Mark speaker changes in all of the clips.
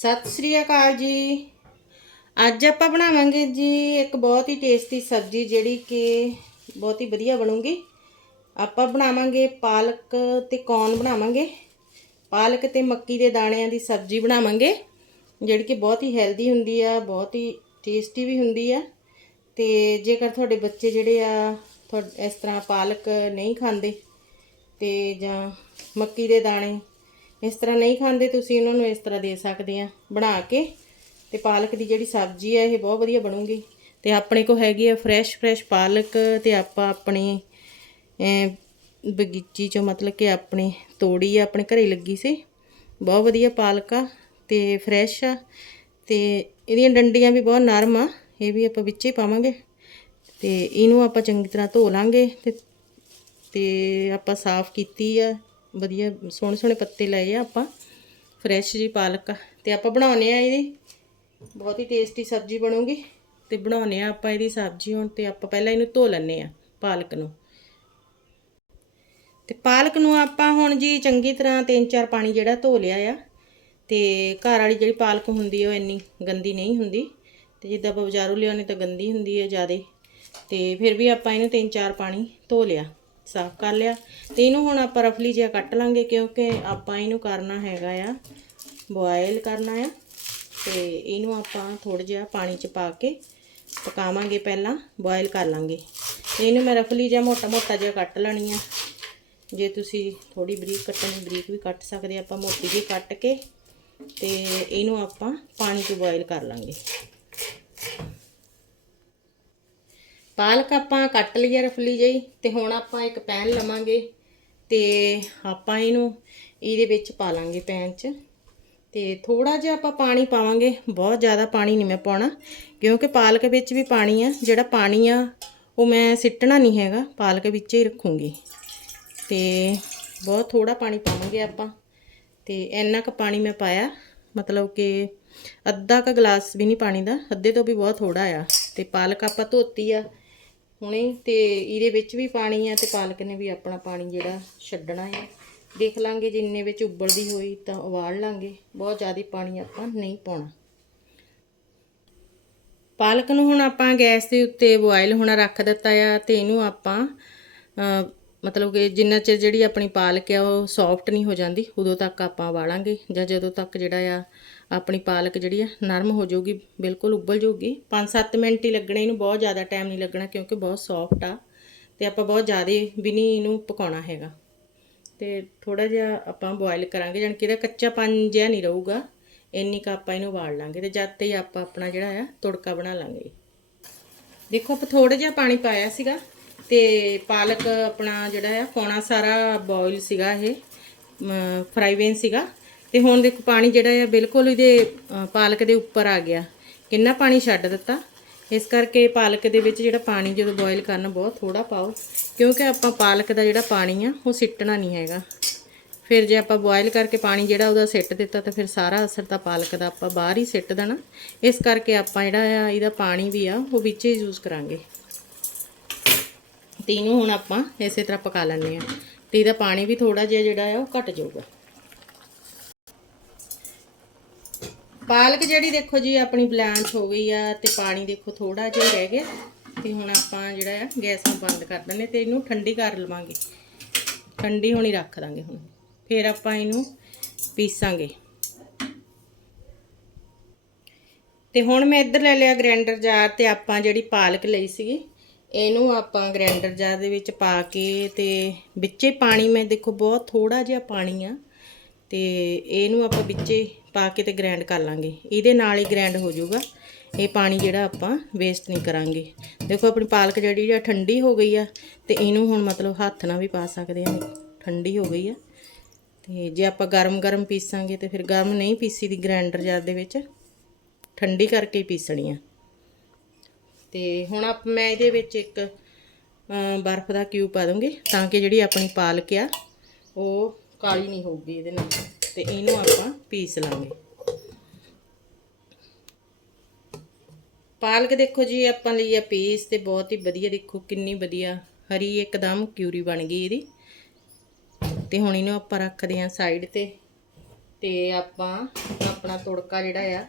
Speaker 1: ਸਤਿ ਸ੍ਰੀ ਅਕਾਲ ਜੀ। ਅੱਜ ਆਪਾਂ ਬਣਾਵਾਂਗੇ ਜੀ ਇੱਕ ਬਹੁਤ ਹੀ ਟੇਸਟੀ ਸਬਜ਼ੀ ਜਿਹੜੀ ਕਿ ਬਹੁਤ ਹੀ ਵਧੀਆ ਬਣੂਗੀ। ਆਪਾਂ ਬਣਾਵਾਂਗੇ ਪਾਲਕ ਤੇ ਕੌਨ ਬਣਾਵਾਂਗੇ? ਪਾਲਕ ਤੇ ਮੱਕੀ ਦੇ ਦਾਣਿਆਂ ਦੀ ਸਬਜ਼ੀ ਬਣਾਵਾਂਗੇ, ਜਿਹੜੀ ਕਿ ਬਹੁਤ ਹੀ ਹੈਲਦੀ ਹੁੰਦੀ ਆ, ਬਹੁਤ ਹੀ ਟੇਸਟੀ ਵੀ ਹੁੰਦੀ ਆ। ਤੇ ਜੇਕਰ ਤੁਹਾਡੇ ਬੱਚੇ ਜਿਹੜੇ ਆ ਤੁਹਾ- ਇਸ ਤਰ੍ਹਾਂ ਪਾਲਕ ਨਹੀਂ ਖਾਂਦੇ, ਤੇ ਜਾਂ ਮੱਕੀ ਦੇ ਦਾਣੇ ਇਸ ਤਰ੍ਹਾਂ ਨਹੀਂ ਖਾਂਦੇ, ਤੁਸੀਂ ਉਹਨਾਂ ਨੂੰ ਇਸ ਤਰ੍ਹਾਂ ਦੇ ਸਕਦੇ ਆ। ਬਣਾ ਕੇ ਤੇ ਪਾਲਕ ਦੀ ਜਿਹੜੀ ਸਬਜ਼ੀ ਆ, ਇਹ ਬਹੁਤ ਵਧੀਆ ਬਣੂਗੀ। ਤੇ ਆਪਣੇ ਕੋ ਹੈਗੀ ਆ ਫਰੈਸ਼ ਫਰੈਸ਼ ਪਾਲਕ ਤੇ ਆਪਾਂ ਆਪਣੇ ਬਗੀਚੀ ਚੋਂ ਮਤਲਬ ਕਿ ਆਪਣੇ ਤੋੜੀ ਆ, ਆਪਣੇ ਘਰੇ ਲੱਗੀ ਸੀ। ਬਹੁਤ ਵਧੀਆ ਪਾਲਕ ਆ ਤੇ ਫਰੈਸ਼ ਆ ਤੇ ਇਹਦੀਆਂ ਡੰਡੀਆਂ ਵੀ ਬਹੁਤ ਨਰਮ ਆ, ਇਹ ਵੀ ਆਪਾਂ ਵਿੱਚੇ ਹੀ ਪਾਵਾਂਗੇ। ਤੇ ਇਹਨੂੰ ਆਪਾਂ ਚੰਗੀ ਤਰ੍ਹਾਂ ਧੋ ਲਾਂਗੇ ਤੇ ਤੇ ਆਪਾਂ ਸਾਫ਼ ਕੀਤੀ ਆ। ਵਧੀਆ ਸੋਹਣੇ ਸੋਹਣੇ ਪੱਤੇ ਲਏ ਆ ਆਪਾਂ। ਫਰੈਸ਼ ਜੀ ਪਾਲਕ ਆ। ਤੇ ਆਪਾਂ ਬਣਾਉਨੇ ਆ ਇਹਦੀ। ਬਹੁਤ ਹੀ ਟੇਸਟੀ ਸਬਜ਼ੀ ਬਣੂਗੀ। ਤੇ ਬਣਾਉਨੇ ਆ ਆਪਾਂ ਇਹਦੀ ਸਬਜ਼ੀ ਹੁਣ ਤੇ ਆਪਾਂ ਪਹਿਲਾਂ ਇਹਨੂੰ ਧੋ ਲੈਣੇ ਆ ਪਾਲਕ ਨੂੰ। ਤੇ ਪਾਲਕ ਨੂੰ ਆਪਾਂ ਹੁਣ ਜੀ ਚੰਗੀ ਤਰ੍ਹਾਂ ਤਿੰਨ ਚਾਰ ਪਾਣੀ ਜਿਹੜਾ ਧੋ ਲਿਆ ਆ। ਤੇ ਘਰ ਵਾਲੀ ਜਿਹੜੀ ਪਾਲਕ ਹੁੰਦੀ ਉਹ ਇੰਨੀ ਗੰਦੀ ਨਹੀਂ ਹੁੰਦੀ। ਤੇ ਜਿੱਦਾਂ ਆਪਾਂ ਬਾਜ਼ਾਰੋਂ ਲਿਆਉਣੇ ਤਾਂ ਗੰਦੀ ਹੁੰਦੀ ਹੈ ਜ਼ਿਆਦੇ। ਤੇ ਫਿਰ ਵੀ ਆਪਾਂ ਇਹਨੂੰ ਤਿੰਨ ਚਾਰ ਪਾਣੀ ਧੋ ਲਿਆ। ਸਾਫ਼ ਕਰ ਲਿਆ ਤੇ ਇਹਨੂੰ ਹੁਣ ਆਪਾਂ ਰਫਲੀ ਜਿਹਾ ਕੱਟ ਲਾਂਗੇ ਕਿਉਂਕਿ ਆਪਾਂ ਇਹਨੂੰ ਕਰਨਾ ਹੈਗਾ ਆ ਬੋਇਲ ਕਰਨਾ ਆ ਤੇ ਇਹਨੂੰ ਆਪਾਂ ਥੋੜਾ ਜਿਹਾ ਪਾਣੀ ਚ ਪਾ ਕੇ ਪਕਾਵਾਂਗੇ ਪਹਿਲਾਂ ਬੋਇਲ ਕਰ ਲਾਂਗੇ। ਤੇ ਇਹਨੂੰ ਮੈਂ ਰਫਲੀ ਜਿਹਾ ਮੋਟਾ ਮੋਟਾ ਜਿਹਾ ਕੱਟ ਲੈਣੀ ਆ। ਜੇ ਤੁਸੀਂ ਥੋੜੀ ਬਰੀਕ ਕੱਟਣੀ, ਬਰੀਕ ਵੀ ਕੱਟ ਸਕਦੇ ਆਪਾਂ ਮੋਟੀ ਜਿਹੀ ਕੱਟ ਕੇ ਤੇ ਇਹਨੂੰ ਆਪਾਂ ਪਾਣੀ 'ਚ ਬੋਇਲ ਕਰ ਲਾਂਗੇ। ਪਾਲਕ ਆਪਾਂ ਕੱਟ ਲਿਆ ਰਫਲੀ ਜਿਹੀ ਤੇ ਹੁਣ ਆਪਾਂ ਇੱਕ ਪੈਨ ਲਵਾਂਗੇ ਤੇ ਆਪਾਂ ਇਹਨੂੰ ਇਹਦੇ ਵਿੱਚ ਪਾ ਲਾਂਗੇ ਪੈਨ 'ਚ। ਤੇ ਥੋੜਾ ਜਿਹਾ ਆਪਾਂ ਪਾਣੀ ਪਾਵਾਂਗੇ। ਬਹੁਤ ਜ਼ਿਆਦਾ ਪਾਣੀ ਨਹੀਂ ਮੈਂ ਪਾਉਣਾ, ਕਿਉਂਕਿ ਪਾਲਕ ਵਿੱਚ ਵੀ ਪਾਣੀ ਆ। ਜਿਹੜਾ ਪਾਣੀ ਆ, ਉਹ ਮੈਂ ਸਿੱਟਣਾ ਨਹੀਂ ਹੈਗਾ। ਪਾਲਕ ਵਿੱਚ ਹੀ ਰੱਖੂੰਗੀ। ਤੇ ਬਹੁਤ ਥੋੜਾ ਪਾਣੀ ਪਾਵਾਂਗੇ ਆਪਾਂ। ਤੇ ਇੰਨਾ ਕੁ ਪਾਣੀ ਮੈਂ ਪਾਇਆ। ਮਤਲਬ ਕਿ ਅੱਧਾ ਕ ਗਲਾਸ ਵੀ ਨਹੀਂ ਪਾਣੀ ਦਾ। ਅੱਧੇ ਤੋਂ ਵੀ ਬਹੁਤ ਥੋੜਾ ਆ। ਤੇ ਪਾਲਕ ਆਪਾਂ ਧੋਤੀ ਆ। ਹੁਣੇ ਤੇ ਇਹਦੇ ਵਿੱਚ ਵੀ ਪਾਣੀ ਆ ਤੇ ਪਾਲਕ ਨੇ ਵੀ ਆਪਣਾ ਪਾਣੀ ਜਿਹੜਾ ਛੱਡਣਾ ਹੈ ਦੇਖ ਲਾਂਗੇ ਜਿੰਨੇ ਵਿੱਚ ਉਬਲਦੀ ਹੋਈ ਤਾਂ ਉਬਾਲ ਲਾਂਗੇ। ਬਹੁਤ ਜ਼ਿਆਦਾ ਪਾਣੀ ਆਪਾਂ ਨਹੀਂ ਪਾਉਣਾ। ਪਾਲਕ ਨੂੰ ਹੁਣ ਆਪਾਂ ਗੈਸ ਦੇ ਉੱਤੇ ਬੋਇਲ ਹੋਣਾ ਰੱਖ ਦਿੱਤਾ ਆ ਤੇ ਇਹਨੂੰ ਆਪਾਂ ਮਤਲਬ ਕਿ ਜਿੰਨਾ ਚਿਰ ਜਿਹੜੀ ਆਪਣੀ ਪਾਲਕ ਆ ਉਹ ਸੌਫਟ ਨਹੀਂ ਹੋ ਜਾਂਦੀ, ਉਦੋਂ ਤੱਕ ਆਪਾਂ ਉਬਾਲਾਂਗੇ ਜਾਂ ਜਦੋਂ ਤੱਕ ਜਿਹੜਾ ਆ ਆਪਣੀ ਪਾਲਕ ਜਿਹੜੀ ਆ, ਨਰਮ ਹੋ ਜਾਊਗੀ, ਬਿਲਕੁਲ ਉਬਲ ਜਾਊਗੀ। 5-7 ਮਿੰਟ ਹੀ ਲੱਗਣੇ, ਇਹਨੂੰ ਬਹੁਤ ਜ਼ਿਆਦਾ ਟਾਈਮ ਨਹੀਂ ਲੱਗਣਾ ਕਿਉਂਕਿ ਬਹੁਤ ਸੌਫਟ ਆ ਤੇ ਆਪਾਂ ਬਹੁਤ ਜ਼ਿਆਦਾ ਵੀ ਨਹੀਂ ਇਹਨੂੰ ਪਕਾਉਣਾ ਹੈਗਾ। ਤੇ ਥੋੜਾ ਜਿਹਾ ਆਪਾਂ ਬੋਇਲ ਕਰਾਂਗੇ, ਜਾਣੀ ਕਿ ਇਹਦਾ ਕੱਚਾਪਨ ਜਿਹਾ ਨਹੀਂ ਰਹੂਗਾ, ਇੰਨੀ ਕੁ ਆਪਾਂ ਇਹਨੂੰ ਉਬਾਲ ਲਾਂਗੇ ਤੇ ਜਦ ਤੇ ਆਪਾਂ ਆਪਣਾ ਜਿਹੜਾ ਆ, ਤੜਕਾ ਬਣਾ ਲਾਂਗੇ। ਦੇਖੋ, ਆਪਾਂ ਥੋੜਾ ਜਿਹਾ ਪਾਣੀ ਪਾਇਆ ਸੀਗਾ ਤੇ ਪਾਲਕ ਆਪਣਾ ਜਿਹੜਾ ਆ, ਪੌਣਾ ਸਾਰਾ ਬੋਇਲ ਸੀਗਾ ਇਹ ਫਰਾਈ ਪੈਨ ਸੀਗਾ। ਤੇ ਹੁਣ ਦੇਖੋ ਪਾਣੀ ਜਿਹੜਾ ਆ ਬਿਲਕੁਲ ਇਹਦੇ ਪਾਲਕ ਦੇ ਉੱਪਰ ਆ ਗਿਆ। ਕਿੰਨਾ ਪਾਣੀ ਛੱਡ ਦਿੱਤਾ? ਇਸ ਕਰਕੇ ਪਾਲਕ ਦੇ ਵਿੱਚ ਜਿਹੜਾ ਪਾਣੀ ਜਦੋਂ ਬੋਇਲ ਕਰਨ, ਬਹੁਤ ਥੋੜਾ ਪਾਓ। ਕਿਉਂਕਿ ਆਪਾਂ ਪਾਲਕ ਦਾ ਜਿਹੜਾ ਪਾਣੀ ਆ, ਉਹ ਸਿੱਟਣਾ ਨਹੀਂ ਹੈਗਾ। ਫਿਰ ਜੇ ਆਪਾਂ ਬੋਇਲ ਕਰਕੇ ਪਾਣੀ ਜਿਹੜਾ ਉਹਦਾ ਸਿੱਟ ਦਿੱਤਾ, ਤਾਂ ਫਿਰ ਸਾਰਾ ਅਸਰ ਤਾਂ ਪਾਲਕ ਦਾ ਆਪਾਂ ਬਾਹਰ ਹੀ ਸਿੱਟ ਦੇਣਾ। ਇਸ ਕਰਕੇ ਆਪਾਂ ਜਿਹੜਾ ਆ, ਇਹਦਾ ਪਾਣੀ ਵੀ ਆ, ਉਹ ਵਿੱਚ ਹੀ ਯੂਜ਼ ਕਰਾਂਗੇ। ਤੇ ਇਹਨੂੰ ਹੁਣ ਆਪਾਂ ਇਸੇ ਤਰ੍ਹਾਂ ਪਕਾ ਲੈਣੇ ਆ ਤੇ ਇਹਦਾ ਪਾਣੀ ਵੀ ਥੋੜਾ ਜਿਹਾ ਜਿਹੜਾ ਆ, ਉਹ ਘਟ ਜਾਊਗਾ। ਪਾਲਕ ਜਿਹੜੀ ਦੇਖੋ ਜੀ, ਆਪਣੀ ਬਲਾਂਚ ਹੋ ਗਈ ਆ ਤੇ ਪਾਣੀ ਦੇਖੋ ਥੋੜਾ ਜਿਹਾ ਰਹਿ ਗਿਆ। ਤੇ ਹੁਣ ਆਪਾਂ ਜਿਹੜਾ ਆ, ਗੈਸ ਨੂੰ ਬੰਦ ਕਰ ਦਿੰਦੇ ਤੇ ਇਹਨੂੰ ਠੰਡੀ ਕਰ ਲਵਾਂਗੇ। ਠੰਡੀ ਹੋਣੀ ਰੱਖ ਦਾਂਗੇ ਹੁਣ। ਫਿਰ ਆਪਾਂ ਇਹਨੂੰ ਪੀਸਾਂਗੇ। ਤੇ ਹੁਣ ਮੈਂ ਇੱਧਰ ਲੈ ਲਿਆ ਗ੍ਰਾਈਂਡਰ ਜਾਰ ਤੇ ਆਪਾਂ ਜਿਹੜੀ ਪਾਲਕ ਲਈ ਸੀਗੀ, ਇਹਨੂੰ ਆਪਾਂ ਗ੍ਰਾਈਂਡਰ ਜਾਰ ਦੇ ਵਿੱਚ ਪਾ ਕੇ ਤੇ ਵਿੱਚੇ ਪਾਣੀ ਮੈਂ ਦੇਖੋ ਬਹੁਤ ਥੋੜਾ ਜਿਹਾ ਪਾਣੀ ਆ। ਤੇ ਇਹਨੂੰ ਆਪਾਂ ਵਿੱਚੇ ਪਾ ਕੇ ਤੇ ਗ੍ਰਾਈਂਡ ਕਰ ਲਾਂਗੇ। ਇਹਦੇ ਨਾਲ ਹੀ ਗ੍ਰਾਈਂਡ ਹੋ ਜਾਊਗਾ। ਇਹ ਪਾਣੀ ਜਿਹੜਾ ਆਪਾਂ ਵੇਸਟ ਨਹੀਂ ਕਰਾਂਗੇ। ਦੇਖੋ ਆਪਣੀ ਪਾਲਕ ਜਿਹੜੀ ਆ, ਠੰਡੀ ਹੋ ਗਈ ਆ, ਤੇ ਇਹਨੂੰ ਹੁਣ ਮਤਲਬ ਹੱਥ ਨਾਲ ਵੀ ਪਾ ਸਕਦੇ ਆ। ਠੰਡੀ ਹੋ ਗਈ ਆ। ਤੇ ਜੇ ਆਪਾਂ ਗਰਮ-ਗਰਮ ਪੀਸਾਂਗੇ ਤੇ ਫਿਰ ਗਰਮ ਨਹੀਂ ਪੀਸੀ ਦੀ ਗ੍ਰਾਈਂਡਰ ਜਾਰ ਦੇ ਵਿੱਚ, ਠੰਡੀ ਕਰਕੇ ਹੀ ਪੀਸਣੀ ਆ। ਤੇ ਹੁਣ ਆਪ ਮੈਂ ਇਹਦੇ ਵਿੱਚ ਇੱਕ ਬਰਫ਼ ਦਾ ਕਿਊਬ ਪਾ ਦੂੰਗੀ, ਤਾਂ ਕਿ ਜਿਹੜੀ ਆਪਣੀ ਪਾਲਕ ਆ, ਉਹ ਕਾਲੀ ਨਹੀਂ ਹੋਊਗੀ ਇਹਦੇ ਨਾਲ। ਤੇ ਇਹਨੂੰ ਆਪਾਂ ਪੀਸ ਲਾਂਗੇ। ਪਾਲਕ ਦੇਖੋ ਜੀ, ਆਪਾਂ ਲਈ ਆ ਪੀਸ ਤੇ ਬਹੁਤ ਹੀ ਵਧੀਆ ਦੇਖੋ, ਕਿੰਨੀ ਵਧੀਆ ਹਰੀ ਇੱਕਦਮ ਕਿਊਰੀ ਬਣ ਗਈ ਇਹਦੀ। ਤੇ ਹੁਣ ਇਹਨੂੰ ਆਪਾਂ ਰੱਖਦੇ ਹਾਂ ਸਾਈਡ ਤੇ। ਤੇ ਆਪਾਂ ਆਪਣਾ ਤੁੜਕਾ ਜਿਹੜਾ ਆ,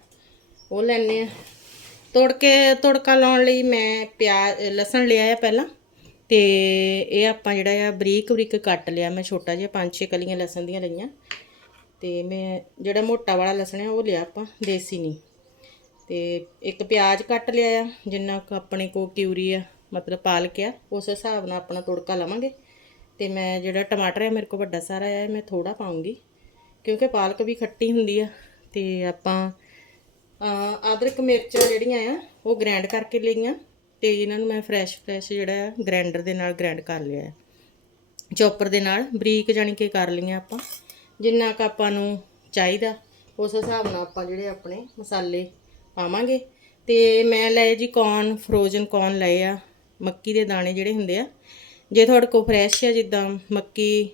Speaker 1: ਉਹ ਲੈਣੇ ਆ ਤੁੜਕੇ, ਤੁੜਕਾ ਲਾਉਣ ਲਈ ਮੈਂ ਪਿਆਜ਼, ਲਸਣ ਲਿਆ ਆ ਪਹਿਲਾਂ। ਤੇ ਇਹ ਆਪਾਂ ਜਿਹੜਾ ਆ ਬਰੀਕ ਬਰੀਕ ਕੱਟ ਲਿਆ, ਮੈਂ ਛੋਟਾ ਜਿਹਾ ਪੰਜ ਛੇ ਕਲੀਆਂ ਲਸਣ ਦੀਆਂ ਲਈਆਂ। ਤੇ ਮੈਂ ਜਿਹੜਾ ਮੋਟਾ ਵਾਲਾ ਲਸਣ ਆ ਉਹ ਲਿਆ ਆਪਾਂ, ਦੇਸੀ ਨਹੀਂ। ਤੇ ਇੱਕ ਪਿਆਜ਼ ਕੱਟ ਲਿਆ ਆ, ਜਿੰਨਾ ਕੁ ਆਪਣੇ ਕੋ ਕਿਊਰੀ ਆ, ਮਤਲਬ ਪਾਲਕ ਆ, ਉਸ ਹਿਸਾਬ ਨਾਲ ਆਪਣਾ ਤੁੜਕਾ ਲਵਾਂਗੇ। ਤੇ ਮੈਂ ਜਿਹੜਾ ਟਮਾਟਰ ਆ, ਮੇਰੇ ਕੋ ਵੱਡਾ ਸਾਰਾ ਆ ਮੈਂ ਥੋੜਾ ਪਾਉਂਗੀ, ਕਿਉਂਕਿ ਪਾਲਕ ਵੀ ਖੱਟੀ ਹੁੰਦੀ ਆ। ਤੇ ਆਪਾਂ ਅਹ ਅਦਰਕ ਮਿਰਚਾਂ ਜਿਹੜੀਆਂ ਆ, ਉਹ ਗ੍ਰਾਈਂਡ ਕਰਕੇ ਲਈਆਂ, ਤੇ ਇਹਨਾਂ ਨੂੰ ਮੈਂ ਫਰੈਸ਼ ਫਰੈਸ਼ ਜਿਹੜਾ ਆ ਗ੍ਰਾਈਂਡਰ ਦੇ ਨਾਲ ਗ੍ਰਾਈਂਡ ਕਰ ਲਿਆ ਹੈ ਚੌਪਰ ਦੇ ਨਾਲ, ਬਰੀਕ ਜਾਣੀ ਕਿ ਕਰ ਲਈਆਂ ਆਪਾਂ। ਜਿੰਨਾ ਕੁ ਆਪਾਂ ਨੂੰ ਚਾਹੀਦਾ, ਉਸ ਹਿਸਾਬ ਨਾਲ ਆਪਾਂ ਜਿਹੜੇ ਆਪਣੇ ਮਸਾਲੇ ਪਾਵਾਂਗੇ। ਤੇ ਮੈਂ ਲਏ ਜੀ ਕੌਰਨ ਫਰੋਜ਼ਨ ਕੌਰਨ ਲਏ ਆ, ਮੱਕੀ ਦੇ ਦਾਣੇ ਜਿਹੜੇ ਹੁੰਦੇ ਆ। ਜੇ ਤੁਹਾਡੇ ਕੋਲ ਫਰੈਸ਼ ਆ, ਜਿੱਦਾਂ ਮੱਕੀ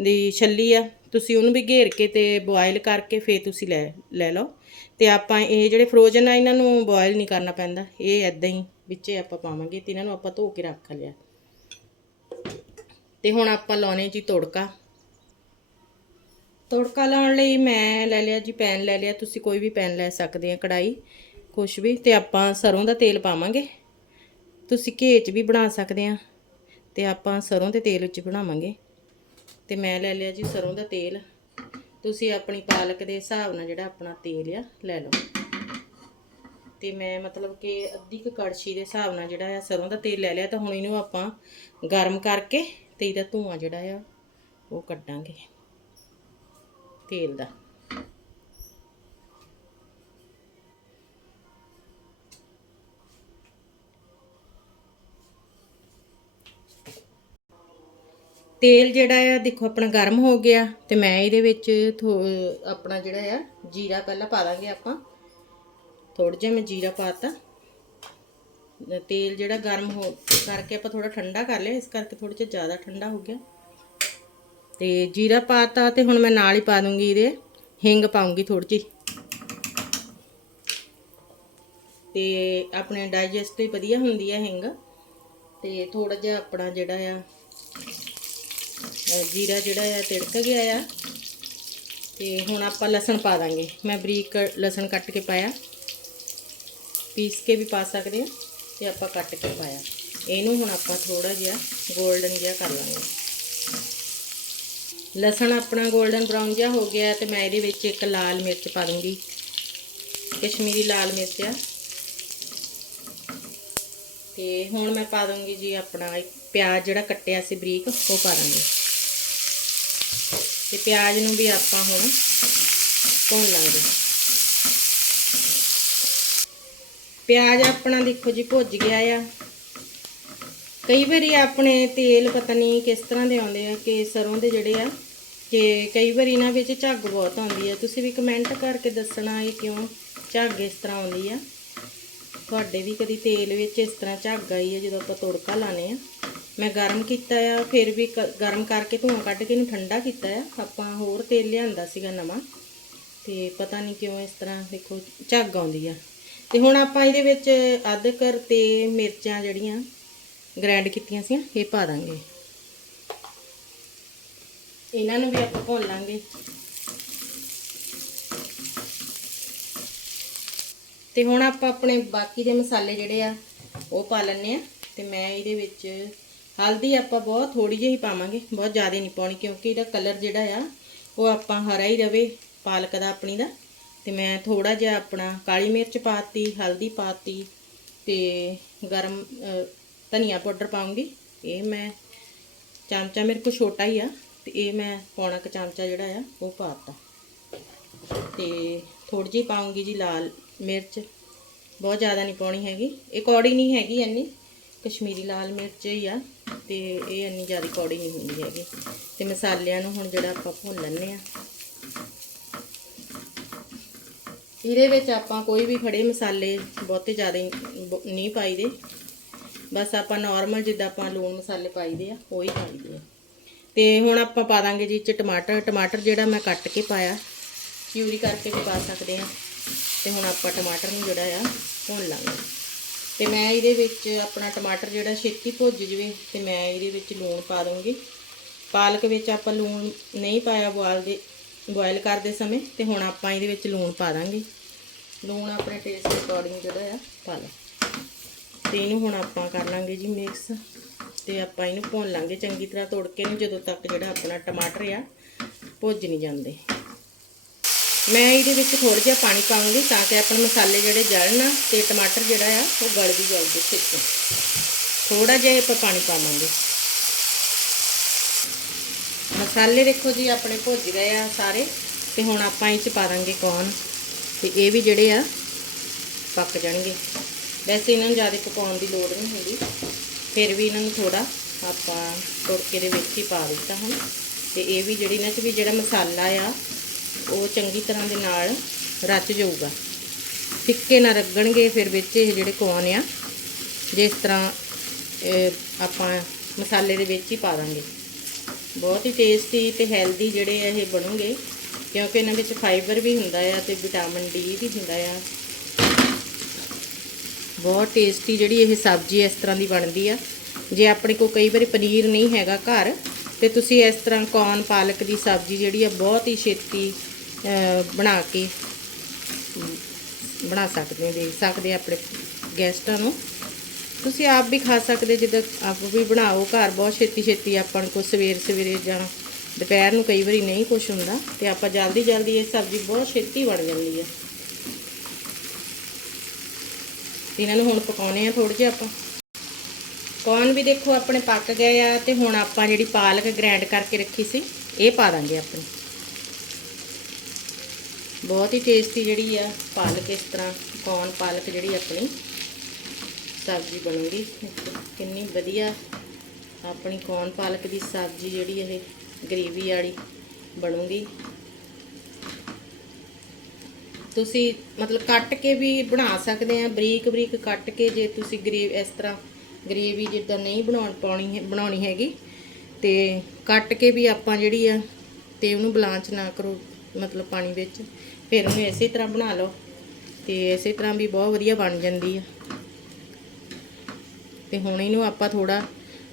Speaker 1: ਦੀ ਛੱਲੀ ਆ, ਤੁਸੀਂ ਉਹਨੂੰ ਵੀ ਘੇਰ ਕੇ ਤੇ ਬੋਇਲ ਕਰਕੇ ਫੇਰ ਤੁਸੀਂ ਲੈ ਲੈ ਲਓ। ਤੇ ਆਪਾਂ ਇਹ ਜਿਹੜੇ ਫਰੋਜ਼ਨ ਆ, ਇਹਨਾਂ ਨੂੰ ਬੋਇਲ ਨਹੀਂ ਕਰਨਾ ਪੈਂਦਾ। ਇਹ ਐਦਾਂ ਹੀ ਵਿੱਚੇ ਆਪਾਂ ਪਾਵਾਂਗੇ ਤੇ ਇਹਨਾਂ ਨੂੰ ਆਪਾਂ ਧੋ ਕੇ ਰੱਖ ਲਿਆ। ਤੇ ਹੁਣ ਆਪਾਂ ਲਾਉਣੇ ਜੀ ਤੜਕਾ। ਤੜਕਾ ਲਾਉਣ ਲਈ ਮੈਂ ਲੈ ਲਿਆ ਜੀ, ਪੈਨ ਲੈ ਲਿਆ। ਤੁਸੀਂ ਕੋਈ ਵੀ ਪੈਨ ਲੈ ਸਕਦੇ ਆ ਕੜਾਈ ਕੁਛ ਵੀ। ਤੇ ਆਪਾਂ ਸਰੋਂ ਦਾ ਤੇਲ ਪਾਵਾਂਗੇ। ਤੁਸੀਂ ਘੇ 'ਚ ਵੀ ਬਣਾ ਸਕਦੇ ਆ। ਤੇ ਆਪਾਂ ਸਰੋਂ ਦੇ ਤੇਲ ਵਿੱਚ ਬਣਾਵਾਂਗੇ। ਤੇ ਮੈਂ ਲੈ ਲਿਆ ਜੀ ਸਰੋਂ ਦਾ ਤੇਲ। ਤੁਸੀਂ ਆਪਣੀ ਪਾਲਕ ਦੇ ਹਿਸਾਬ ਨਾਲ ਜਿਹੜਾ ਆਪਣਾ ਤੇਲ ਆ, ਲੈ ਲਓ। ਤੇ ਮੈਂ ਮਤਲਬ ਕਿ ਅੱਧੀ ਕੁ ਕੜਛੀ ਦੇ ਹਿਸਾਬ ਨਾਲ ਜਿਹੜਾ ਆ ਸਰੋਂ ਦਾ ਤੇਲ ਲੈ ਲਿਆ। ਤਾਂ ਹੁਣ ਇਹਨੂੰ ਆਪਾਂ ਗਰਮ ਕਰਕੇ ਤੇ ਇਹਦਾ ਧੂਆਂ ਜਿਹੜਾ ਆ, ਉਹ ਕੱਢਾਂਗੇ। ਤੇਲ ਦਾ। ਤੇਲ ਜਿਹੜਾ ਆ, ਦੇਖੋ ਆਪਣਾ ਗਰਮ ਹੋ ਗਿਆ ਤੇ ਮੈਂ ਇਹਦੇ ਵਿੱਚ ਥੋ- ਆਪਣਾ ਜਿਹੜਾ ਆ, ਜੀਰਾ ਪਹਿਲਾਂ ਪਾ ਦਾਂਗੇ ਆਪਾਂ। ਥੋੜਾ ਜਿਹਾ ਮੈਂ ਜੀਰਾ ਪਾਤਾ ਤੇਲ ਜਿਹੜਾ ਗਰਮ ਹੋ, ਕਰਕੇ ਆਪਾਂ ਥੋੜਾ ਠੰਡਾ ਕਰ ਲਿਆ, ਇਸ ਕਰਕੇ ਥੋੜਾ ਜਿਹਾ ਜ਼ਿਆਦਾ ਠੰਡਾ ਹੋ ਗਿਆ। ਤੇ ਜੀਰਾ ਪਾਤਾ ਤੇ ਹੁਣ ਮੈਂ ਨਾਲ ਹੀ ਪਾ ਦੂੰਗੀ ਇਹਦੇ, ਹਿੰਗ ਪਾਉਂਗੀ ਥੋੜੀ ਜਿਹੀ। ਤੇ ਆਪਣੇ ਡਾਈਜੈਸਟ ਵੀ ਵਧੀਆ ਹੁੰਦੀ ਹੈ ਹਿੰਗ। ਤੇ ਥੋੜਾ ਜਿਹਾ ਆਪਣਾ ਜਿਹੜਾ ਆ ਜੀਰਾ ਜਿਹੜਾ ਆ ਤਿੜਕ ਗਿਆ ਆ। ਤੇ ਹੁਣ ਆਪਾਂ ਲਸਣ ਪਾ ਦਾਂਗੇ। ਮੈਂ ਬਰੀਕ ਲਸਣ ਕੱਟ ਕੇ ਪਾਇਆ। ਪੀਸ ਕੇ ਵੀ ਪਾ ਸਕਦੇ ਆ। ਤੇ ਆਪਾਂ ਕੱਟ ਕੇ ਪਾਇਆ। ਇਹਨੂੰ ਹੁਣ ਆਪਾਂ ਥੋੜਾ ਜਿਹਾ 골ਡਨ ਜਿਹਾ ਕਰ ਲਾਂਗੇ। ਲਸਣ ਆਪਣਾ 골ਡਨ ਬਰਾਊਨ ਜਿਹਾ ਹੋ ਗਿਆ ਤੇ ਮੈਂ ਇਹਦੇ ਵਿੱਚ ਇੱਕ ਲਾਲ ਮਿਰਚ ਪਾ ਦੂੰਗੀ। ਕਸ਼ਮੀਰੀ ਲਾਲ ਮਿਰਚ ਆ। ਤੇ ਹੁਣ ਮੈਂ ਪਾ ਦੂੰਗੀ ਜੀ ਆਪਣਾ ਇੱਕ ਪਿਆਜ਼ ਜਿਹੜਾ ਕੱਟਿਆ ਸੀ ਬਰੀਕ, ਉਹ ਪਾ ਦਾਂਗੇ। ਤੇ ਪਿਆਜ਼ ਨੂੰ ਵੀ ਆਪਾਂ ਹੁਣ ਭੁੰਨ ਲਾਂਗੇ। ਪਿਆਜ਼ ਆਪਣਾ ਦੇਖੋ ਜੀ ਭੁੱਜ ਗਿਆ ਆ। ਕਈ ਵਾਰੀ ਆਪਣੇ ਤੇਲ ਪਤਾ ਨਹੀਂ ਕਿਸ ਤਰ੍ਹਾਂ ਦੇ ਆਉਂਦੇ ਆ, ਕਿ ਸਰੋਂ ਦੇ ਜਿਹੜੇ ਆ, ਕਿ ਕਈ ਵਾਰੀ ਇਹਨਾਂ ਵਿੱਚ ਝੱਗ ਬਹੁਤ ਆਉਂਦੀ ਆ। ਤੁਸੀਂ ਵੀ ਕਮੈਂਟ ਕਰਕੇ ਦੱਸਣਾ ਇਹ ਕਿਉਂ ਝੱਗ ਇਸ ਤਰ੍ਹਾਂ ਆਉਂਦੀ ਆ। ਤੁਹਾਡੇ ਵੀ ਕਦੀ ਤੇਲ ਵਿੱਚ ਇਸ ਤਰ੍ਹਾਂ ਝੱਗ ਆਈ ਹੈ ਜਦੋਂ ਆਪਾਂ ਤੜਕਾ ਲਾਣੇ ਆ। ਮੈਂ ਗਰਮ ਕੀਤਾ ਆ, ਫਿਰ ਵੀ ਕ- ਗਰਮ ਕਰਕੇ ਧੂਆਂ ਕੱਢ ਕੇ ਇਹਨੂੰ ਠੰਡਾ ਕੀਤਾ ਆ। ਆਪਾਂ ਹੋਰ ਤੇਲ ਲਿਆਂਦਾ ਸੀਗਾ ਨਵਾਂ, ਤੇ ਪਤਾ ਨਹੀਂ ਕਿਉਂ ਇਸ ਤਰ੍ਹਾਂ ਦੇਖੋ ਝੱਗ ਆਉਂਦੀ ਆ। ਤੇ ਹੁਣ ਆਪਾਂ ਇਹਦੇ ਵਿੱਚ ਅਦਰਕ ਤੇ ਮਿਰਚਾਂ ਜਿਹੜੀਆਂ ਗ੍ਰਾਈਂਡ ਕੀਤੀਆਂ ਸੀ, ਇਹ ਪਾ ਦਾਂਗੇ। ਇਹਨਾਂ ਨੂੰ ਵੀ ਆਪਾਂ ਭੁੰਨ ਲਾਂਗੇ। ਤੇ ਹੁਣ ਆਪਾਂ ਆਪਣੇ ਬਾਕੀ ਦੇ ਮਸਾਲੇ ਜਿਹੜੇ ਆ, ਉਹ ਪਾ ਲੈਣੇ ਆ। ਤੇ ਮੈਂ ਇਹਦੇ ਵਿੱਚ ਹਲਦੀ ਆਪਾਂ ਬਹੁਤ ਥੋੜੀ ਜਿਹੀ ਪਾਵਾਂਗੇ, ਬਹੁਤ ਜ਼ਿਆਦਾ ਨਹੀਂ ਪਾਉਣੀ, ਕਿਉਂਕਿ ਇਹਦਾ ਕਲਰ ਜਿਹੜਾ ਆ, ਉਹ ਆਪਾਂ ਹਰਾ ਹੀ ਰਵੇ, ਪਾਲਕ ਦਾ ਆਪਣੀ ਦਾ। ਤੇ ਮੈਂ ਥੋੜਾ ਜਿਹਾ ਆਪਣਾ ਕਾਲੀ ਮਿਰਚ ਪਾਤੀ, ਹਲਦੀ ਪਾਤੀ ਤੇ ਗਰਮ ਧਨੀਆ ਪਾਊਡਰ ਪਾਉਂਗੀ। ਇਹ ਮੈਂ ਚਮਚਾ ਮੇਰੇ ਕੋਲ ਛੋਟਾ ਹੀ ਆ ਤੇ ਇਹ ਮੈਂ ਪੌਣਾ ਕੁ ਚਮਚਾ ਜਿਹੜਾ ਆ ਉਹ ਪਾਤਾ। ਤੇ ਥੋੜੀ ਜਿਹੀ ਪਾਉਂਗੀ ਜੀ ਲਾਲ ਮਿਰਚ। ਬਹੁਤ ਜ਼ਿਆਦਾ ਨਹੀਂ ਪਾਉਣੀ ਹੈਗੀ। ਇਹ ਕੌੜੀ ਨਹੀਂ ਹੈਗੀ ਇੰਨੀ। ਕਸ਼ਮੀਰੀ ਲਾਲ ਮਿਰਚ ਹੀ ਆ ਤੇ ਇਹ ਇੰਨੀ ਜ਼ਿਆਦਾ ਕੌੜੀ ਨਹੀਂ ਹੁੰਦੀ ਹੈਗੀ। ਤੇ ਮਸਾਲਿਆਂ ਨੂੰ ਹੁਣ ਜਿਹੜਾ ਆਪਾਂ ਭੁੰਨ ਲੈਣੇ ਆ। ਇਹਦੇ ਵਿੱਚ ਆਪਾਂ ਕੋਈ ਵੀ ਖੜੇ ਮਸਾਲੇ ਬਹੁਤੇ ਜ਼ਿਆਦਾ ਬ- ਨਹੀਂ ਪਾਈਦੇ। ਬਸ ਆਪਾਂ ਨਾਰਮਲ ਜਿੱਦਾਂ ਆਪਾਂ ਲੂਣ ਮਸਾਲੇ ਪਾਈਦੇ ਆ, ਉਹ ਹੀ ਪਾਈਦੇ ਆ। ਤੇ ਹੁਣ ਆਪਾਂ ਪਾ ਦਾਂਗੇ ਜੀ ਚ ਟਮਾਟਰ ਟਮਾਟਰ ਜਿਹੜਾ ਮੈਂ ਕੱਟ ਕੇ ਪਾਇਆ, ਪਿਊਰੀ ਕਰਕੇ ਵੀ ਪਾ ਸਕਦੇ ਆ। ਤੇ ਹੁਣ ਆਪਾਂ ਟਮਾਟਰ ਨੂੰ ਜਿਹੜਾ ਆ, ਭੁੰਨ ਲਾਂਗੇ। ਤੇ ਮੈਂ ਇਹਦੇ ਵਿੱਚ ਆਪਣਾ ਟਮਾਟਰ ਜਿਹੜਾ ਛੇਤੀ ਭੁੱਜ ਜਵੇ, ਤੇ ਮੈਂ ਇਹਦੇ ਵਿੱਚ ਲੂਣ ਪਾ ਦੂੰਗੀ ਪਾਲਕ ਵਿੱਚ ਆਪਾਂ ਲੂਣ ਨਹੀਂ ਪਾਇਆ ਉਬਾਲ ਦੇ ਬੋਇਲ ਕਰਦੇ ਸਮੇਂ, ਤੇ ਹੁਣ ਆਪਾਂ ਇਹਦੇ ਵਿੱਚ ਲੂਣ ਪਾ ਦਾਂਗੇ। ਲੂਣ ਆਪਣੇ ਟੇਸਟ ਅਕੋਰਡਿੰਗ ਜਿਹੜਾ ਆ, ਪਾ ਲਓ ਤੇ ਇਹਨੂੰ ਹੁਣ ਆਪਾਂ ਕਰ ਲਾਂਗੇ ਜੀ ਮਿਕਸ ਤੇ ਆਪਾਂ ਇਹਨੂੰ ਭੁੰਨ ਲਾਂਗੇ ਚੰਗੀ ਤਰ੍ਹਾਂ ਤੋੜ ਕੇ ਨੂੰ ਜਦੋਂ ਤੱਕ ਜਿਹੜਾ ਆਪਣਾ ਟਮਾਟਰ ਆ, ਭੁੱਜ ਨਹੀਂ ਜਾਂਦੇ। ਮੈਂ ਇਹਦੇ ਵਿੱਚ ਥੋੜਾ ਜਿਹਾ ਪਾਣੀ ਪਾਉਂਗੀ ਤਾਂ ਕਿ ਆਪਣੇ ਮਸਾਲੇ ਜਿਹੜੇ ਜਲਣ ਤੇ ਟਮਾਟਰ ਜਿਹੜਾ ਆ, ਉਹ ਗਲ ਵੀ ਜਾਊਗੇ ਛੇਤੀ ਥੋੜਾ ਜਿਹਾ ਆਪਾਂ ਪਾਣੀ ਪਾਵਾਂਗੇ। ਮਸਾਲੇ ਦੇਖੋ ਜੀ ਆਪਣੇ ਭੁੱਜ ਗਏ ਆ ਸਾਰੇ ਤੇ ਹੁਣ ਆਪਾਂ ਇਹ ਚ ਪਾ ਦਾਂਗੇ ਕੌਨ ਤੇ ਇਹ ਵੀ ਜਿਹੜੇ ਆ, ਪੱਕ ਜਾਣਗੇ। ਵੈਸੇ ਇਹਨਾਂ ਨੂੰ ਜ਼ਿਆਦਾ ਪਕਾਉਣ ਦੀ ਲੋੜ ਨਹੀਂ ਹੁੰਦੀ। ਫਿਰ ਵੀ ਇਹਨਾਂ ਨੂੰ ਥੋੜਾ ਆਪਾਂ ਤੁੜਕੇ ਦੇ ਵਿੱਚ ਹੀ ਪਾ ਦਿੱਤਾ ਹੁਣ। ਤੇ ਇਹ ਵੀ ਜਿਹੜੀ ਇਹਨਾਂ 'ਚ ਵੀ ਜਿਹੜਾ ਮਸਾਲਾ ਆ, ਉਹ ਚੰਗੀ ਤਰ੍ਹਾਂ ਦੇ ਨਾਲ ਰਚ ਜਾਊਗਾ। ਫਿੱਕੇ ਨਾ ਲੱਗਣਗੇ ਫਿਰ ਵਿੱਚ ਇਹ ਜਿਹੜੇ ਕੋਨ ਆ, ਜਿਸ ਤਰ੍ਹਾਂ ਆਪਾਂ ਮਸਾਲੇ ਦੇ ਵਿੱਚ ਹੀ ਪਾ ਦਾਂਗੇ। ਬਹੁਤ ਹੀ ਟੇਸਟੀ ਤੇ ਹੈਲਦੀ ਜਿਹੜੇ ਆ ਇਹ ਬਣੂਗੇ ਕਿਉਂਕਿ ਇਹਨਾਂ ਵਿੱਚ ਫਾਈਬਰ ਵੀ ਹੁੰਦਾ ਆ ਤੇ ਵਿਟਾਮਿਨ ਡੀ ਵੀ ਹੁੰਦਾ ਆ। ਬਹੁਤ ਟੇਸਟੀ ਜਿਹੜੀ ਇਹ ਸਬਜ਼ੀ ਇਸ ਤਰ੍ਹਾਂ ਦੀ ਬਣਦੀ ਆ। ਜੇ ਆਪਣੇ ਕੋਲ ਕਈ ਵਾਰੀ ਪਨੀਰ ਨਹੀਂ ਹੈਗਾ ਘਰ, ਤੇ ਤੁਸੀਂ ਇਸ ਤਰ੍ਹਾਂ ਕੌਨ ਪਾਲਕ ਦੀ ਸਬਜ਼ੀ ਜਿਹੜੀ ਆ ਬਹੁਤ ਹੀ ਛੇਤੀ ਬਣਾ ਕੇ ਬਣਾ ਸਕਦੇ ਹੋ ਦੇਖ ਸਕਦੇ ਆਪਣੇ ਗੈਸਟਾਂ ਨੂੰ। ਤੁਸੀਂ ਆਪ ਵੀ ਖਾ ਸਕਦੇ ਜਿੱਦਾਂ ਆਪ ਵੀ ਬਣਾਓ ਘਰ, ਬਹੁਤ ਛੇਤੀ ਛੇਤੀ ਆਪਾਂ ਨੂੰ ਸਵੇਰ ਸਵੇਰੇ ਜਾਂ ਦੁਪਹਿਰ ਨੂੰ ਕਈ ਵਾਰੀ ਨਹੀਂ ਕੁਛ ਹੁੰਦਾ, ਤੇ ਆਪਾਂ ਜਲਦੀ ਜਲਦੀ ਇਹ ਸਬਜ਼ੀ ਬਹੁਤ ਛੇਤੀ ਬਣ ਜਾਂਦੀ ਹੈ ਤੇ ਇਹਨਾਂ ਨੂੰ ਹੁਣ ਪਕਾਉਣੇ ਆ ਥੋੜੇ ਜਿਹਾ ਆਪਾਂ। ਕੌਨ ਵੀ ਦੇਖੋ ਆਪਣੇ ਪੱਕ ਗਏ ਆ ਤੇ ਹੁਣ ਆਪਾਂ ਜਿਹੜੀ ਪਾਲਕ ਗ੍ਰਾਈਂਡ ਕਰਕੇ ਰੱਖੀ ਸੀ, ਇਹ ਪਾ ਦਾਂਗੇ ਆਪਣੀ। ਬਹੁਤ ਹੀ ਟੇਸਟੀ ਜਿਹੜੀ ਆ ਪਾਲਕ ਇਸ ਤਰ੍ਹਾਂ ਕੌਨ ਪਾਲਕ ਜਿਹੜੀ ਆਪਣੀ ਸਬਜ਼ੀ ਬਣੂਗੀ। ਕਿੰਨੀ ਵਧੀਆ ਆਪਣੀ ਕੌਨ ਪਾਲਕ ਦੀ ਸਬਜ਼ੀ ਜਿਹੜੀ ਇਹ ਗ੍ਰੇਵੀ ਵਾਲੀ ਬਣੂਗੀ। ਤੁਸੀਂ ਮਤਲਬ ਕੱਟ ਕੇ ਵੀ ਬਣਾ ਸਕਦੇ ਆ, ਬਰੀਕ ਬਰੀਕ ਕੱਟ ਕੇ ਜੇ ਤੁਸੀਂ ਗਰੇਵ ਇਸ ਤਰ੍ਹਾਂ ਗਰੇਵੀ ਜਿੱਦਾਂ ਨਹੀਂ ਬਣਾਉਣ ਪਾਉਣੀ ਹੈ, ਬਣਾਉਣੀ ਹੈਗੀ ਤੇ ਕੱਟ ਕੇ ਵੀ ਆਪਾਂ ਜਿਹੜੀ ਆ ਤੇ ਉਹਨੂੰ ਬਲਾਂਚ ਨਾ ਕਰੋ ਮਤਲਬ ਪਾਣੀ ਵਿੱਚ, ਫਿਰ ਉਹਨੂੰ ਇਸੇ ਤਰ੍ਹਾਂ ਬਣਾ ਲਓ ਤੇ ਇਸੇ ਤਰ੍ਹਾਂ ਵੀ ਬਹੁਤ ਵਧੀਆ ਬਣ ਜਾਂਦੀ ਆ। ਤੇ ਹੁਣ ਇਹਨੂੰ ਆਪਾਂ ਥੋੜਾ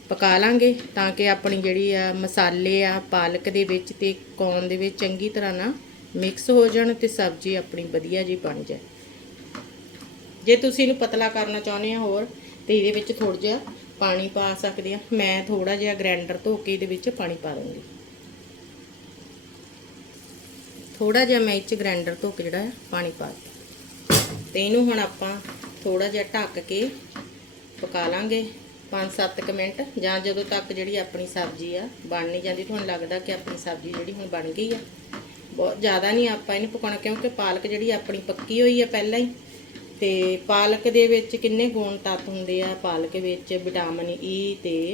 Speaker 1: ਪਕਾ ਲਾਂਗੇ ਤਾਂ ਕਿ ਆਪਣੀ ਜਿਹੜੀ ਆ ਮਸਾਲੇ ਆ ਪਾਲਕ ਦੇ ਵਿੱਚ ਤੇ ਕੌਨ ਦੇ ਵਿੱਚ ਚੰਗੀ ਤਰ੍ਹਾਂ ਨਾ ਮਿਕਸ ਹੋ ਜਾਣ ਤੇ ਸਬਜ਼ੀ ਆਪਣੀ ਵਧੀਆ ਜੀ ਬਣ ਜਾਏ। ਜੇ ਤੁਸੀਂ ਇਹਨੂੰ ਪਤਲਾ ਕਰਨਾ ਚਾਹੁੰਦੇ ਆ ਹੋਰ, ਤੇ ਇਹਦੇ ਵਿੱਚ ਥੋੜਾ ਜਿਹਾ ਪਾਣੀ ਪਾ ਸਕਦੇ ਆ। ਮੈਂ ਥੋੜਾ ਜਿਹਾ ਗ੍ਰਾਈਂਡਰ ਧੋ ਕੇ ਇਹਦੇ ਵਿੱਚ ਪਾਣੀ ਪਾ ਦੂੰਗੀ। ਥੋੜਾ ਜਿਹਾ ਮੈਂ ਇਹ ਚ ਗ੍ਰਾਈਂਡਰ ਧੋ ਕੇ ਜਿਹੜਾ ਆ ਪਾਣੀ ਪਾ ਦਿੱਤਾ। ਤੇ ਇਹਨੂੰ ਹੁਣ ਆਪਾਂ ਥੋੜਾ ਜਿਹਾ ਢੱਕ ਕੇ ਪਕਾ ਲਾਂਗੇ 5-7 ਕੁ ਮਿੰਟ, ਜਾਂ ਜਦੋਂ ਤੱਕ ਜਿਹੜੀ ਆਪਣੀ ਸਬਜ਼ੀ ਆ ਬਣ ਨਹੀਂ ਜਾਂਦੀ ਤੁਹਾਨੂੰ ਲੱਗਦਾ ਕਿ ਆਪਣੀ ਸਬਜ਼ੀ ਜਿਹੜੀ ਹੁਣ ਬਣ ਗਈ ਆ। ਬਹੁਤ ਜ਼ਿਆਦਾ ਨਹੀਂ ਆਪਾਂ ਇਹਨੂੰ ਪਕਾਉਣਾ, ਕਿਉਂਕਿ ਪਾਲਕ ਜਿਹੜੀ ਆਪਣੀ ਪੱਕੀ ਹੋਈ ਆ ਪਹਿਲਾਂ ਹੀ। ਤੇ ਪਾਲਕ ਦੇ ਵਿੱਚ ਕਿੰਨੇ ਗੁਣ ਤੱਤ ਹੁੰਦੇ ਆ? ਪਾਲਕ ਵਿੱਚ ਵਿਟਾਮਿਨ ਈ ਤੇ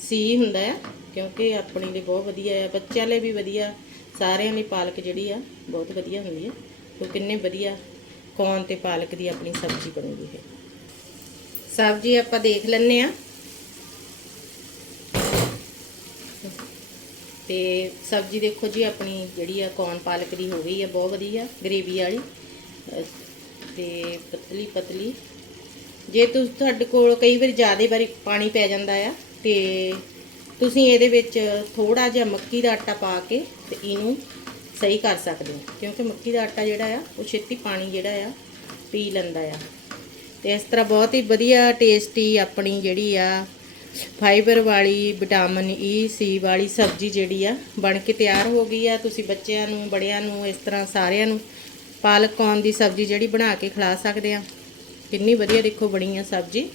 Speaker 1: ਸੀ ਹੁੰਦਾ ਆ, ਕਿਉਂਕਿ ਆਪਣੀ ਲਈ ਬਹੁਤ ਵਧੀਆ ਆ, ਬੱਚਿਆਂ ਲਈ ਵੀ ਵਧੀਆ। ਸਾਰਿਆਂ ਲਈ ਪਾਲਕ ਜਿਹੜੀ ਆ, ਬਹੁਤ ਵਧੀਆ ਹੁੰਦੀ ਹੈ ਉਹ ਕਿੰਨੇ ਵਧੀਆ ਕੌਨ ਤੇ ਪਾਲਕ ਦੀ ਆਪਣੀ ਸਬਜ਼ੀ ਬਣੂਗੀ ਇਹ। ਸਬਜ਼ੀ ਆਪਾਂ ਦੇਖ ਲੈਣੇ ਆ। ਤੇ ਸਬਜ਼ੀ ਦੇਖੋ ਜੀ, ਆਪਣੀ ਜਿਹੜੀ ਆ ਕੌਨ ਪਾਲਕ ਦੀ ਹੋ ਗਈ ਆ, ਬਹੁਤ ਵਧੀਆ ਗਰੇਵੀ ਵਾਲੀ। ਅਹ ਤੇ ਪਤਲੀ ਪਤਲੀ। ਜੇ ਤੁਸੀਂ, ਤੁਹਾਡੇ ਕੋਲ ਕਈ ਵਾਰੀ ਜ਼ਿਆਦਾ ਵਾਰੀ ਪਾਣੀ ਪੈ ਜਾਂਦਾ ਆ, ਤੇ ਤੁਸੀਂ ਇਹਦੇ ਵਿੱਚ ਥੋੜਾ ਜਿਹਾ ਮੱਕੀ ਦਾ ਆਟਾ ਪਾ ਕੇ ਤੇ ਇਹਨੂੰ ਸਹੀ ਕਰ ਸਕਦੇ ਹੋ। ਕਿਉਂਕਿ ਮੱਕੀ ਦਾ ਆਟਾ ਜਿਹੜਾ ਆ, ਉਹ ਛੇਤੀ ਪਾਣੀ ਜਿਹੜਾ ਆ, ਪੀ ਲੈਂਦਾ ਆ। ਤੇ ਇਸ ਤਰ੍ਹਾਂ ਬਹੁਤ ਹੀ ਵਧੀਆ ਟੇਸਟੀ ਆਪਣੀ ਜਿਹੜੀ ਆ ਫਾਈਬਰ ਵਾਲੀ, ਵਿਟਾਮਿਨ e, ਈ ਸੀ ਵਾਲੀ ਸਬਜ਼ੀ ਜਿਹੜੀ ਆ ਬਣ ਕੇ ਤਿਆਰ ਹੋ ਗਈ ਆ। ਤੁਸੀਂ ਬੱਚਿਆਂ ਨੂੰ, ਬੜਿਆਂ ਨੂੰ, ਇਸ ਤਰ੍ਹਾਂ ਸਾਰਿਆਂ ਨੂੰ ਪਾਲਕ ਕੌਨ ਦੀ ਸਬਜ਼ੀ ਜਿਹੜੀ ਬਣਾ ਕੇ ਖਿਲਾ ਸਕਦੇ ਆ। ਕਿੰਨੀ ਵਧੀਆ ਦੇਖੋ ਬਣੀ ਆ ਸਬਜ਼ੀ।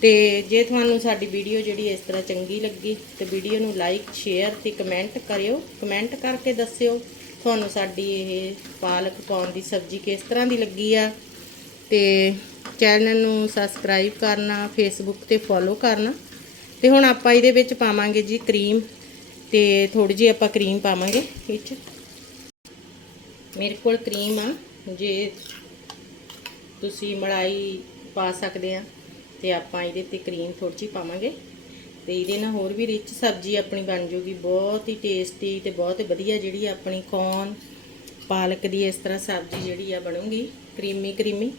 Speaker 1: ਤੇ ਜੇ ਤੁਹਾਨੂੰ ਸਾਡੀ ਵੀਡੀਓ ਜਿਹੜੀ ਇਸ ਤਰ੍ਹਾਂ ਚੰਗੀ ਲੱਗੀ, ਤੇ ਵੀਡੀਓ ਨੂੰ ਲਾਈਕ, ਸ਼ੇਅਰ ਤੇ ਕਮੈਂਟ ਕਰਿਓ। ਕਮੈਂਟ ਕਰਕੇ ਦੱਸਿਓ ਤੁਹਾਨੂੰ ਸਾਡੀ ਇਹ ਪਾਲਕ ਕੌਨ ਦੀ ਸਬਜ਼ੀ ਕਿਸ ਤਰ੍ਹਾਂ ਦੀ ਲੱਗੀ ਆ। ਤੇ ਚੈਨਲ ਨੂੰ ਸਬਸਕ੍ਰਾਈਬ ਕਰਨਾ, ਫੇਸਬੁੱਕ ਤੇ ਫੋਲੋ ਕਰਨਾ। ਤੇ ਹੁਣ ਆਪਾਂ ਇਹਦੇ ਵਿੱਚ ਪਾਵਾਂਗੇ ਜੀ ਕਰੀਮ ਤੇ ਥੋੜੀ ਜਿਹੀ ਆਪਾਂ ਕਰੀਮ ਪਾਵਾਂਗੇ ਵਿੱਚ। ਮੇਰੇ ਕੋਲ ਕਰੀਮ ਆ, ਜੇ ਤੁਸੀਂ ਮਲਾਈ ਪਾ ਸਕਦੇ ਆ, ਤੇ ਆਪਾਂ ਇਹਦੇ ਤੇ ਕਰੀਮ ਥੋੜੀ ਜਿਹੀ ਪਾਵਾਂਗੇ। ਤੇ ਇਹਦੇ ਨਾਲ ਹੋਰ ਵੀ ਰਿਚ ਸਬਜ਼ੀ ਆਪਣੀ ਬਣ ਜੂਗੀ, ਬਹੁਤ ਹੀ ਟੇਸਟੀ ਤੇ ਬਹੁਤ ਵਧੀਆ ਜਿਹੜੀ ਆਪਣੀ ਕੌਨ ਪਾਲਕ ਦੀ ਇਸ ਤਰ੍ਹਾਂ ਸਬਜ਼ੀ ਜਿਹੜੀ ਆ ਬਣੂਗੀ ਕਰੀਮੀ ਕਰੀਮੀ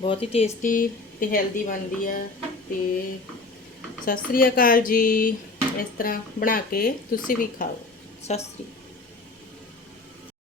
Speaker 1: ਬਹੁਤ ਹੀ ਟੇਸਟੀ ਤੇ ਹੈਲਦੀ ਬਣਦੀ ਆ ਤੇ ਸਤਿ ਸ੍ਰੀ ਅਕਾਲ ਜੀ। ਇਸ ਤਰ੍ਹਾਂ ਬਣਾ ਕੇ ਤੁਸੀਂ ਵੀ ਖਾਓ। ਸਤਿ ਸ੍ਰੀ ਅਕਾਲ